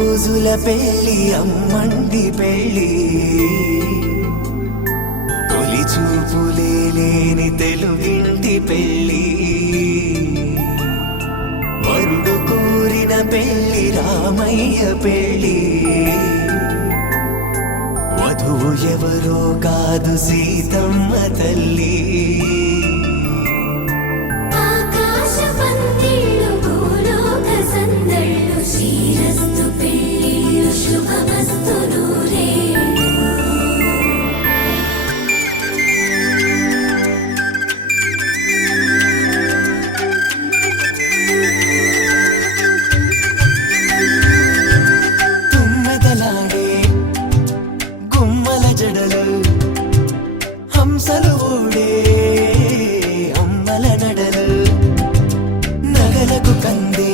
రోజుల పెళ్లి అమ్మండి పెళ్లి తొలి చూపులే లేని తెలుగింటి పెళ్లి వరుడు కోరిన పెళ్లి రామయ్య పెళ్లి వధువు ఎవరో కాదు సీతమ్మ తల్లి శ్రీరస్తు పెళ్ళిళ్ళు శుభమస్తు నూరేళ్ళు తుమ్మెదలాడే గుమ్మల జడలు హంసలు ఊడే అమ్మల నడలు నగలకు కంది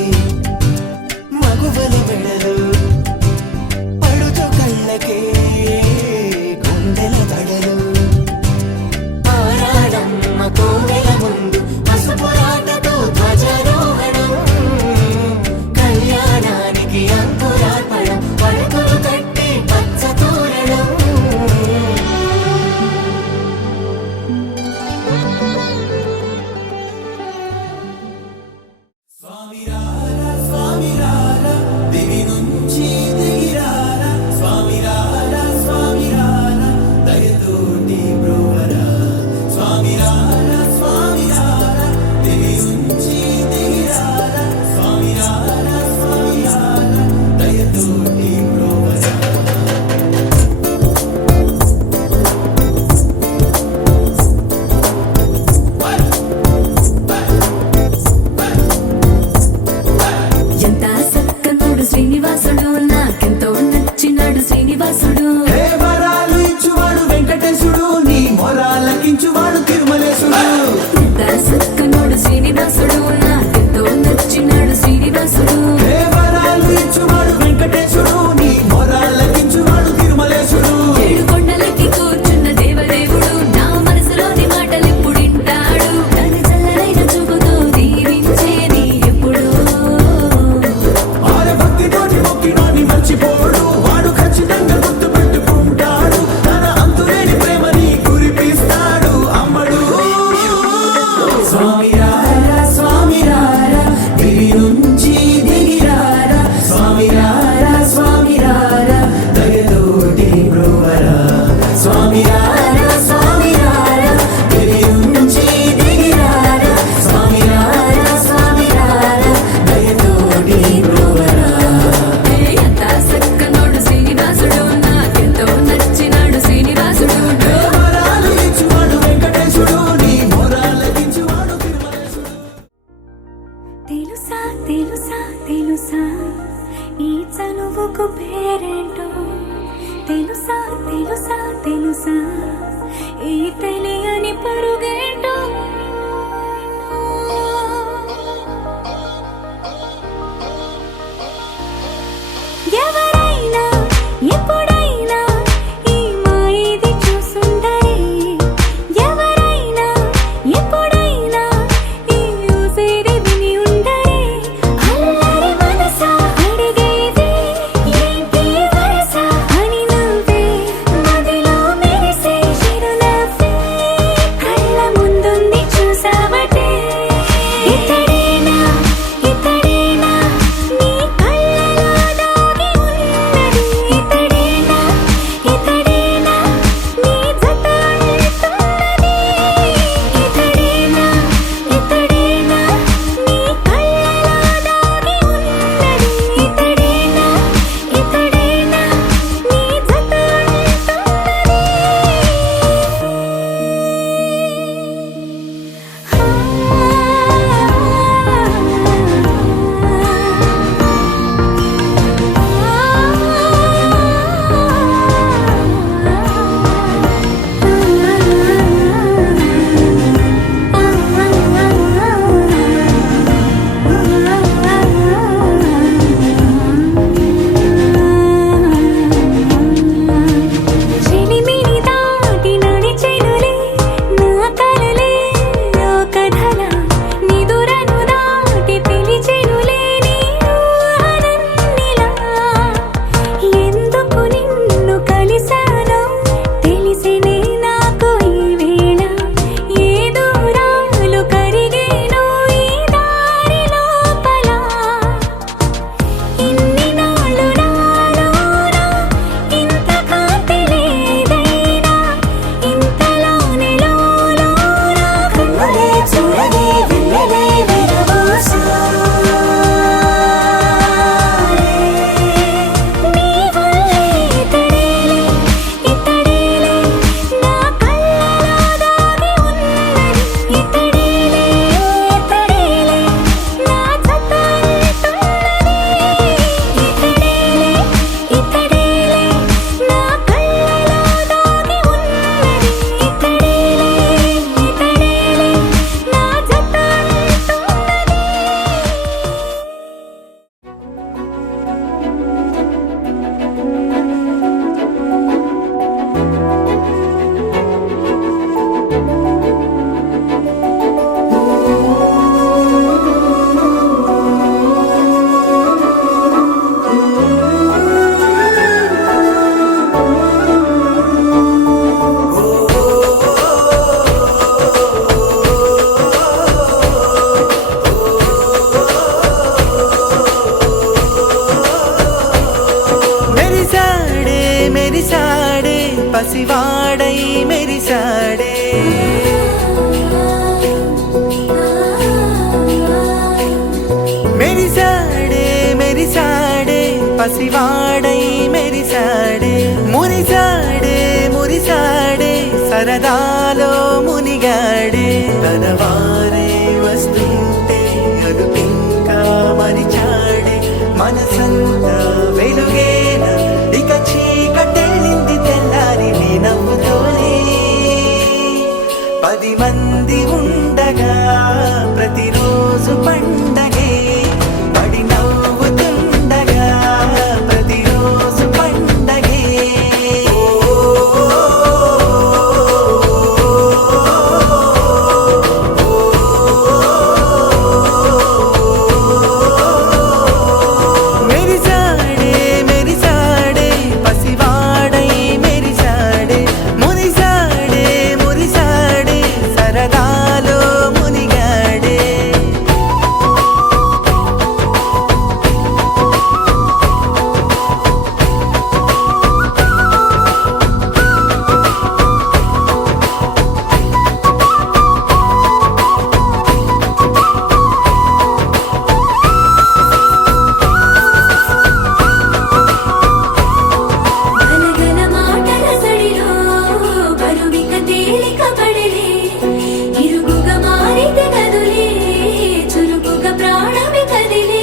మగువల మెడలు పడుతు కళ్ళ సరదాలో మునిగాడే తన వారే వస్తుంటే అదుపింకా మరిచాడే మనసంతా వెలుగేన ఇక చీకటెళ్ళింది తెల్లారి నీ నవ్వుతోనే 10 మంది ఉండగా ప్రతిరోజు పండగే పడి నవ్వుతుండగా ప్రతిరోజు పండగే మెరిసాడే మెరిసాడే పసివాడై మెరిసాడే మురిసాడే మురిసాడే సరదాలో మునిగాడే గలగల మాటల సడిలో బరువిక తేలిక పడలే ఇరుగుగా మారితే కదులే చురుకుగా ప్రాణమి కదిలే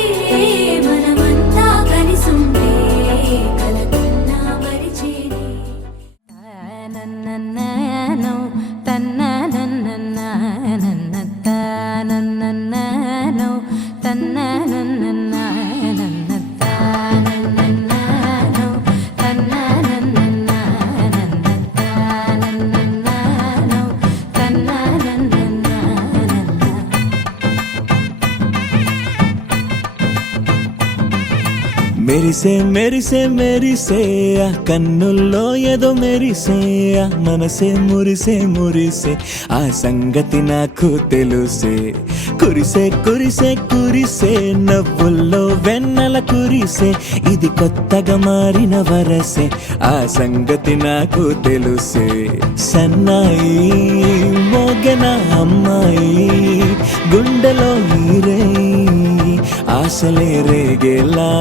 మనమంతా కలిసుంటే కలకున్నా మరిచేనే నన్నన్ననో తన్ననన్ననన్ననన్ననో తన్ననన్ననన్ననన్ననో తన్ననన్ననన్ననన్ననో తన్ననన్ననన్ననన్న మెరిసే మెరిసే మెరిసే ఆ కన్నుల్లో ఏదో మెరిసే ఆ మనసే మురిసే మురిసే ఆ సంగతి నాకు తెలుసే కురిసే కురిసే కురిసే నవ్వుల్లో వెన్నెల కురిసే ఇది కొత్తగా మారిన వరసే ఆ సంగతి నాకు తెలుసే సన్నాయి మోగన అమ్మాయి గుండెలో ఈరే ఆశలే రేగేలా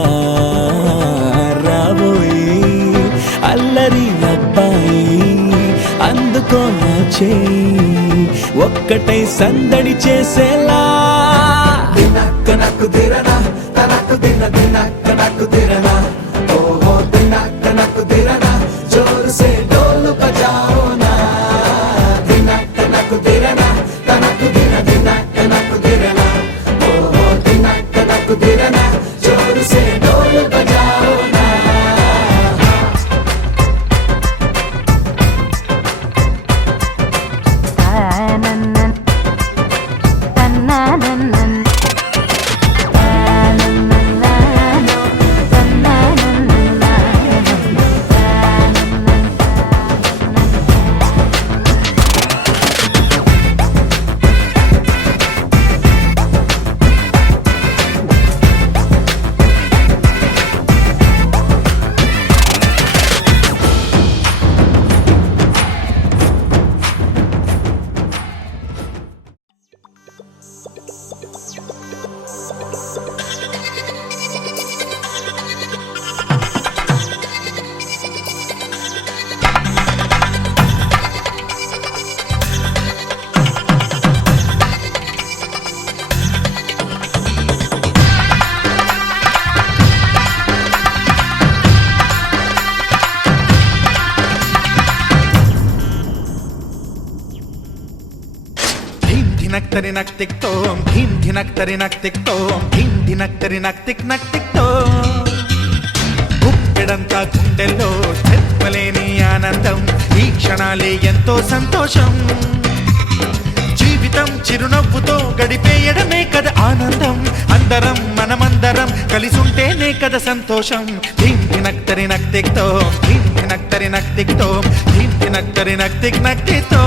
రాబోయి అల్లరి అబ్బాయి అందుకో నా చేయి ఒక్కటై సందడి చేసేలా దినక్క నాకు దిరనా తనకు దిన దినక్క నాకు దిరనా ఓహో దినక్క నాకు దిరనా జోరు సే డోలు బజాओ నా దినక్క నాకు దిరనా తనకు దిన దినక్క నాకు దిరనా ఓహో దినక్క నాకు దిరనా జోరు సే డోలు బజాओ నా ధినక్తరి నక్తిక్తోం ధీం ధినక్తరి నక్తిక్తోం ధీం ధినక్తరి నక్తిక్తో గుప్పెడంతా గుండెల్లో చెప్పలేని ఆనందం ఈ క్షణాలే ఎంతో సంతోషం జీవితం చిరునవ్వుతో గడిపేయడమే కదా ఆనందం అందరం మనమందరం కలిసుంటేనే కదా సంతోషం ధీం ధినక్తరి నక్తిక్తోం ధీం ధినక్తరి నక్తిక్తోం ధీం ధినక్తరి నక్తిక్తో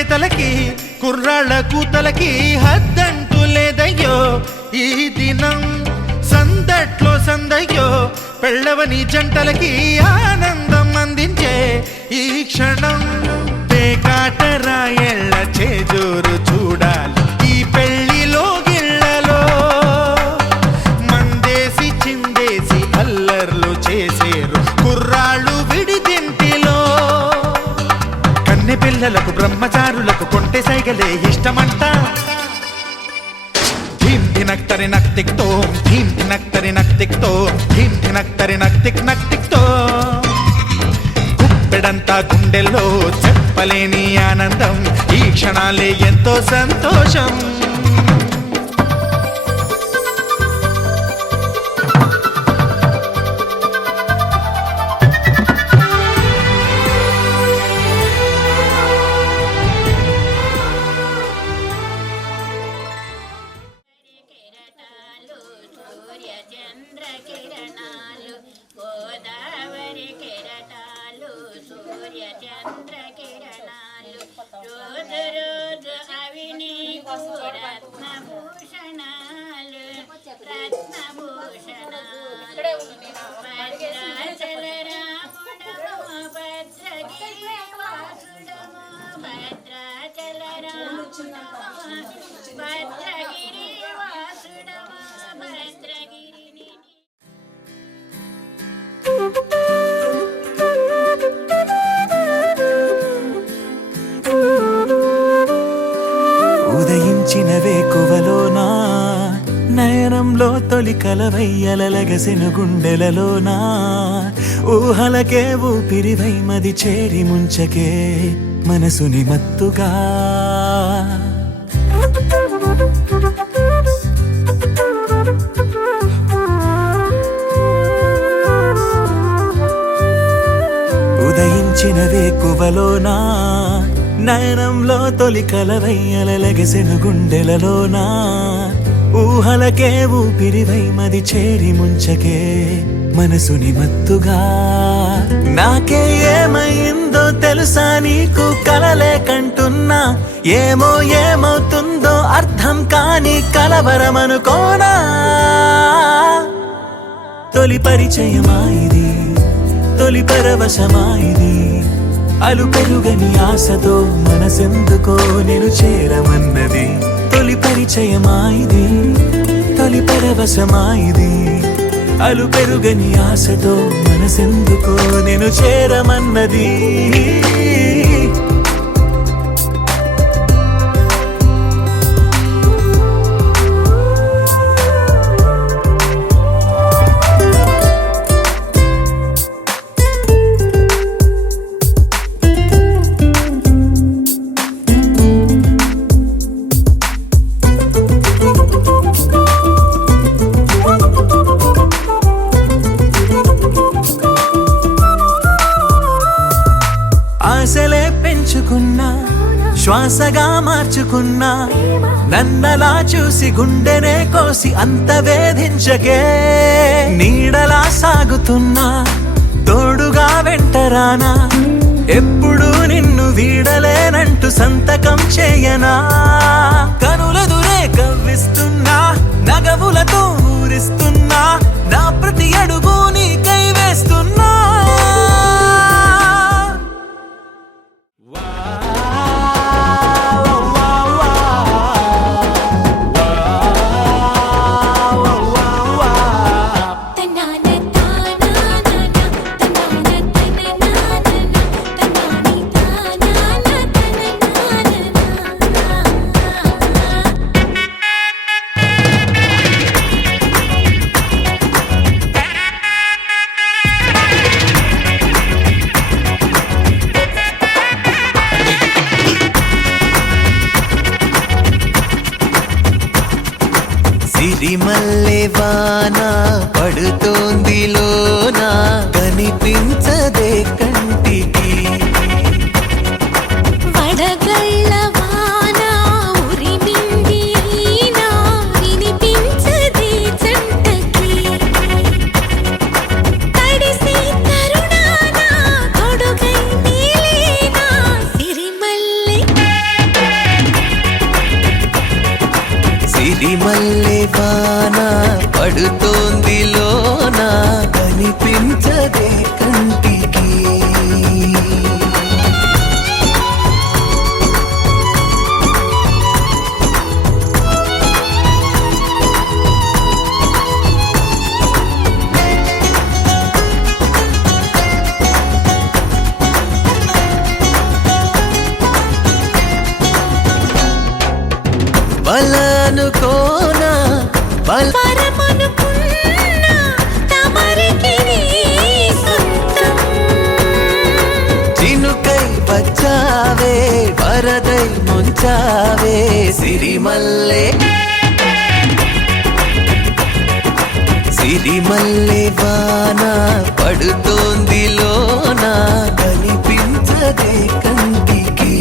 కేతలకి కుర్రాళ్ళ కూతలకి హద్దంటూ లేదయ్యో ఈ దినం సందట్లో సందయ్యో పెళ్ళవని జంటలకి ఆనందం అందించే ఈ క్షణం పేకాటరాయళ్ళ చేజోరు చూడాలి ఈ పెళ్లిలో గిళ్ళలో మందేసి చిందేసి అల్లర్లు చేసేరు కుర్రాళ్ళు విడిదింటిలో కన్నె పిల్లలకు బ్రహ్మచారులకు కొంటె సైగలే ఇష్టమంట ధీమ్ ధినక్తరి నక్తిక్తో ధీమ్ ధినక్తరి నక్తిక్తో ధీమ్ ధినక్తరి నక్తిక్ నక్తిక్తో గుప్పెడంతా గుండెల్లో చెప్పలేని ఆనందం ఈ క్షణాలే ఎంతో సంతోషం గోదావరి కెరటాలు సూర్య చంద్ర కిరణాలు రోజు రోజు అవి నీకు రత్నభూషణాలు రత్నభూషణాలు భద్రాచల రాముడము భద్రగిరి వాసుడము భద్రాచల రాముడము భద్రగిరి వాసుడము భద్రగిరిని ఉదయించిన వేకువలోనా నయనంలో తొలి కలవయ్యలగసెను గుండెలలోనా ఊహలకే ఊపిరివై మది చేరి ముంచకే మనసుని మత్తుగా ఉదయించిన వేకువలోనా నయనంలో తొలి కలవయ్యలగసెను గుండెలలోనా ఊహలకే ఊపిరివై మది చేరి ముంచకే మనసుని మత్తుగా నాకే ఏమైందో తెలుసా నీకు కలలే కంటున్నా ఏమో ఏమవుతుందో అర్థం కాని కలవరమనుకోనా తొలి పరిచయమా ఇది తొలి పరవశమా ఇది అలు పెరుగని ఆశతో మనసెందుకో నేను చేరమన్నది తొలి పరిచయమా ఇది తొలి పరవశమా ఇది అలు పెరుగని ఆశతో మనసెందుకో నేను చేరమన్నది ఆశలే పెంచుకున్నా శ్వాసగా మార్చుకున్నా నన్నలా చూసి గుండెనే కోసి అంత వేధించకే నీడలా సాగుతున్నా తోడుగా వెంటరానా ఎప్పుడు నిన్ను వీడలేనంటూ సంతకం చేయనా కనులదురే కవ్విస్తున్నా నగవులతో ఊరిస్తున్నా నా ప్రతి అడుగు నీకై వేస్తున్నా వలనుకోనా పరమనుకున్నా తమరికి నీ సొంతం. చినుకై వచ్చావే వరదై ముంచావే సిరిమల్లె సిరిమల్లె వాన పడుతోంది లోన కనిపించదే కంటికి.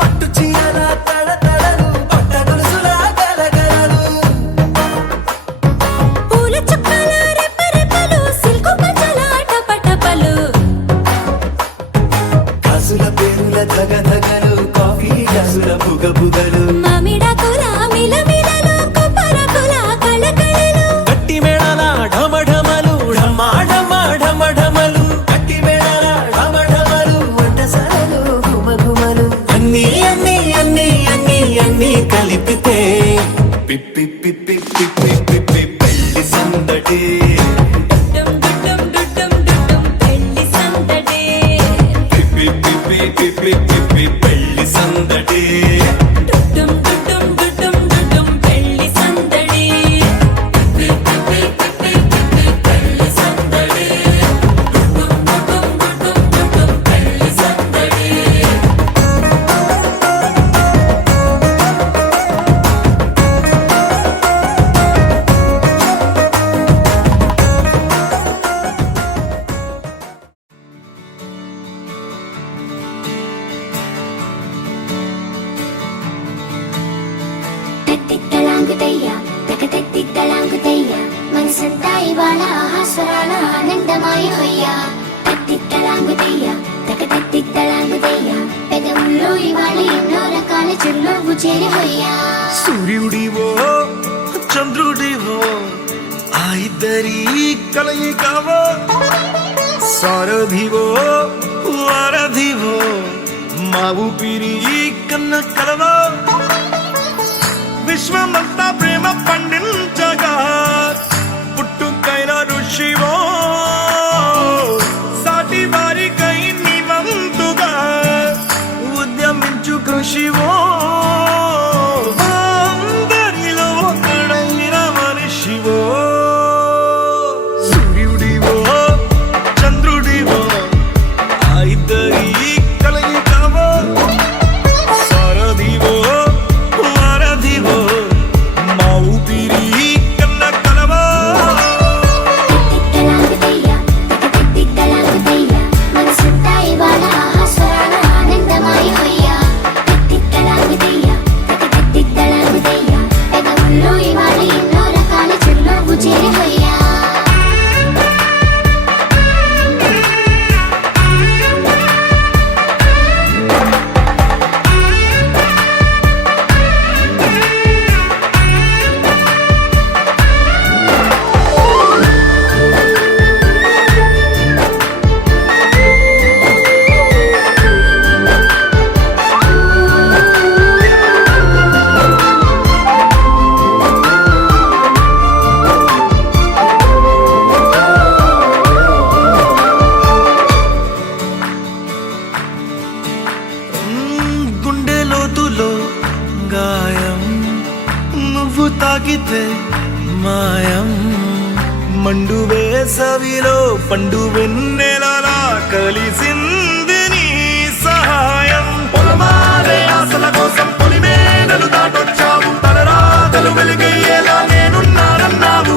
పట్టు చీరల తడతడలు పట్ట గొలుసుల గలగలలు పూల చుక్కల రెపరెపలు సిల్కు పంచల టపటపలు కాసుల పేరుల ధగధగలు కాఫీ గ్లాసుల బుగబుగలు మామిడాకుల మిలమిలలు కొబ్బరకుల కళకళలు గట్టి మేళాల ఢమఢమలు ఢమాఢమఢమఢమలు గట్టి మేళాల ఢమఢమలు వంటసాలలు గుమగుమలు అన్నీ అన్నీ అన్నీ అన్నీ అన్నీ కలిపితే పిప్పి పిప్పి పిప్పి పిప్పి పెళ్లి సందడి డుడ్డం డుడ్డం డుడ్డం డుడ్డం పెళ్లి సందడి. పిప్పి పిప్పి పిప్పి పిప్పి పెళ్లి సందడి. డుడ్డం డుడ్డం డుడ్డం డుడ్డం పెళ్లి సందడి. పిప్పి పిప్పి పిప్పి పిప్పి పెళ్లి సందడి. డుడ్డం డుడ్డం డుడ్డం డుడ్డం పెళ్లి సందడి. తెత్తిత్తలాంగుతయ్య తెగతెత్తిత్తలాంగుతయ్య మనసంతా ఇవాళ ఆహాస్వరాల ఆనందమాయ హొయ్య తెత్తిత్తలాంగుతయ్య తెగతెత్తిత్తలాంగుతయ్య పెదవుల్లో ఇవాళ ఎన్నో రకాల చిరునవ్వు చేరి హొయ్య సూర్యుడివో చంద్రుడివో ఆ ఇద్దరి కలయికవో సారథివో వారధివో మా ఊపిరి కన్న కలవో విశ్వమంతా ప్రేమ పండించగా పుట్టుకైన ఋషివో సాటి వారికై నివంతుగా ఉద్యమించు కృషివో అందరిలో ఒకడైన మనిషివో సూర్యుడివో చంద్రుడివో ఆ ఇద్దరి కలయికవో సారథివో వారధివో మా ఊపిరి కన్న కలవో తెత్తిత్తలాంగుతయ్య తెగతెత్తిత్తలాంగుతయ్య మనసంతా ఇవాళ ఆహాస్వరాల ఆనందమాయ హొయ్య తెత్తిత్తలాంగుతయ్య తెగతెత్తిత్తలాంగుతయ్య పెదవుల్లో ఇవాళ ఎన్నో రకాల చిరునవ్వు చేరి హొయ్య గుండె లోతులో గాయం నువ్వు తాకితే మాయం మండు వేసవిలో పండు వెన్నెలలా కలిసింది నీ సహాయం పొలమారే ఆశల కోసం పొలిమేనలు దాటొచ్చావు తలరాతలు వెలుగయ్యేలా నేనున్నానన్నావు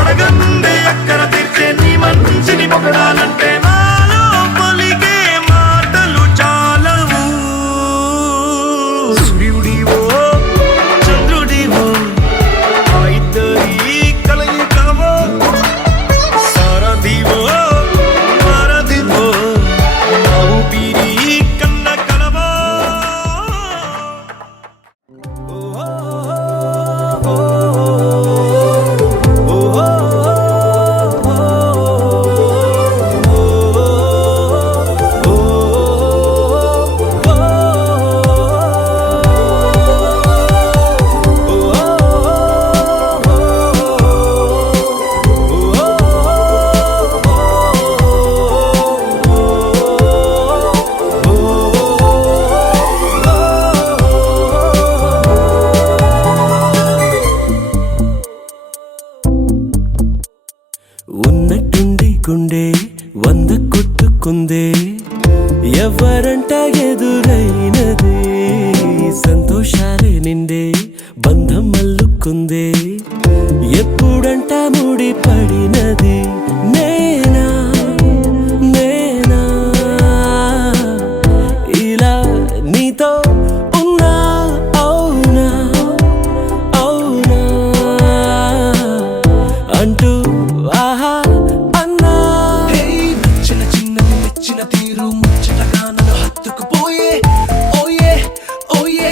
అడగందే అక్కర తీర్చే నీ మంచిని పొగడాలంటే నాలో పలికే మాటలు చాలవు సూర్యుడివో అల్లుకుందే ఎవరంట ఎదురైనదే సంతోషాలే నిండే బంధం అల్లుకుందే ఎప్పుడంట ముడి పడినది నేనా నేనా ఇలా నీతో ఉన్నా అవునా అవునా అంటూ ఆహా అన్నా నచ్చిన చిన్నది మెచ్చిన తీరు ముచ్చటగా నన్ను హత్తుకుపోయే ఓయే ఓయే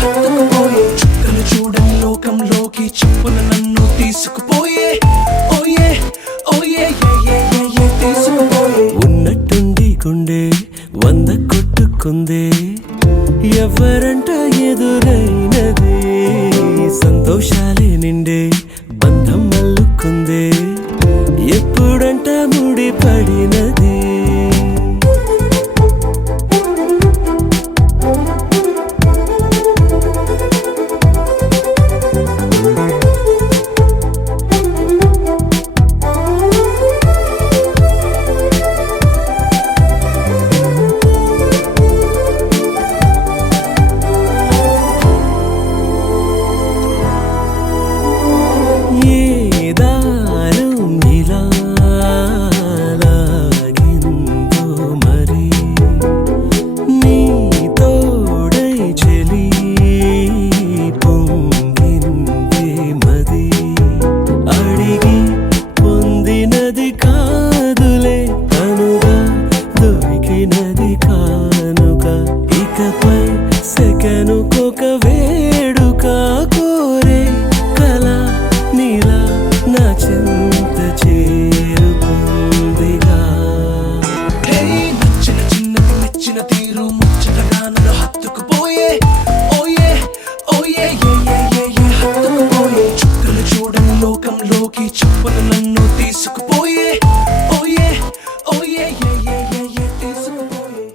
హత్తుకుపోయే చుక్కలు చూడని లోకంలోకి చెప్పున నన్ను తీసుకుపోయే ఓయే ఓయే తీసుకుపోయే ఉన్నట్టుండి గుండె 100 కొట్టుకుందే ఎవరంట ఎదురైనదే సంతోషాలే నిండే బంధం అల్లుకుందే ఎప్పుడంట ముడి పడినది ఏ దారం ఇలా లాగిందో మరి నీ తోడై చెలి పొంగిందే మది అడిగి పొందినది కాదులే తనుగా దొరికినది కానుక ఇకపై సెకనుకొక వేడుక కోరే కల నీలా నా చింత చేరుకుందిగా నచ్చిన చిన్నది మెచ్చిన తీరు ముచ్చటగా నన్ను హత్తుకుపోయే ఓయే ఓయే హత్తుకుపోయే చుక్కలు చూడని లోకంలోకి చెప్పున నన్ను తీసుకుపోయే ఓయే ఓయే తీసుకుపోయే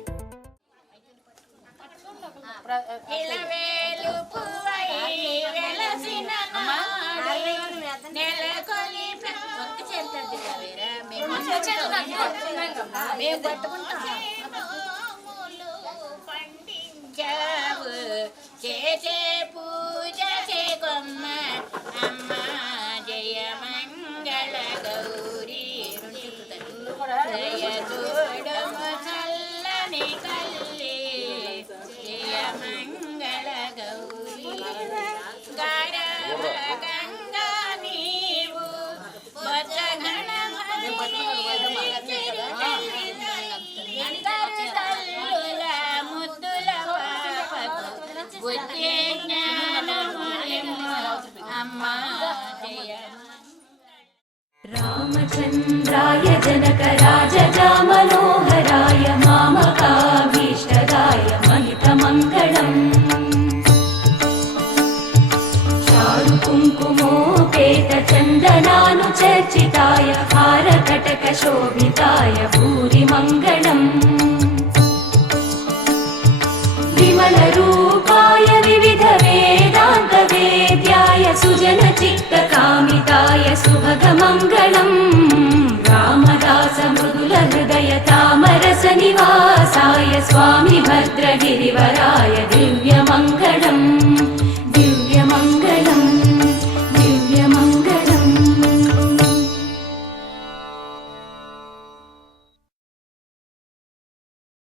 ఇలవేలు పువ్వై వెలసిన నాడు నెలకొలి ఒక్క చేరుతుంది కవేరా మేము పట్టుకుంటాము పండించావు చేసే పూజ చేకొమ్మ అమ్మ జయ మంగళ గౌరీ జయ చూడము చల్లని కల్లి జయ మంగళ గౌరీ గరవ గంగా నీవు తల్లుల ముద్దుల పాపకు బుద్ధి జ్ఞానములిమ్ము అమ్మా జయ రామచంద్రాయ జనకరాజామనోహరాయ మామకాభీష్టదాయ మహితమంగళం చారుకుంకుమోపేత చందనానుచర్చితాయ హారకటకశోభితాయ భూరిమంగళం విమలరూపాయ विविधवेदान्तवेद्याय सुजनचित्तकामिताय सुभगमङ्गलम् रामदासमृदुलहृदय तामरसनिवासाय स्वामि भद्रगिरिवराय दिव्यमङ्गलम्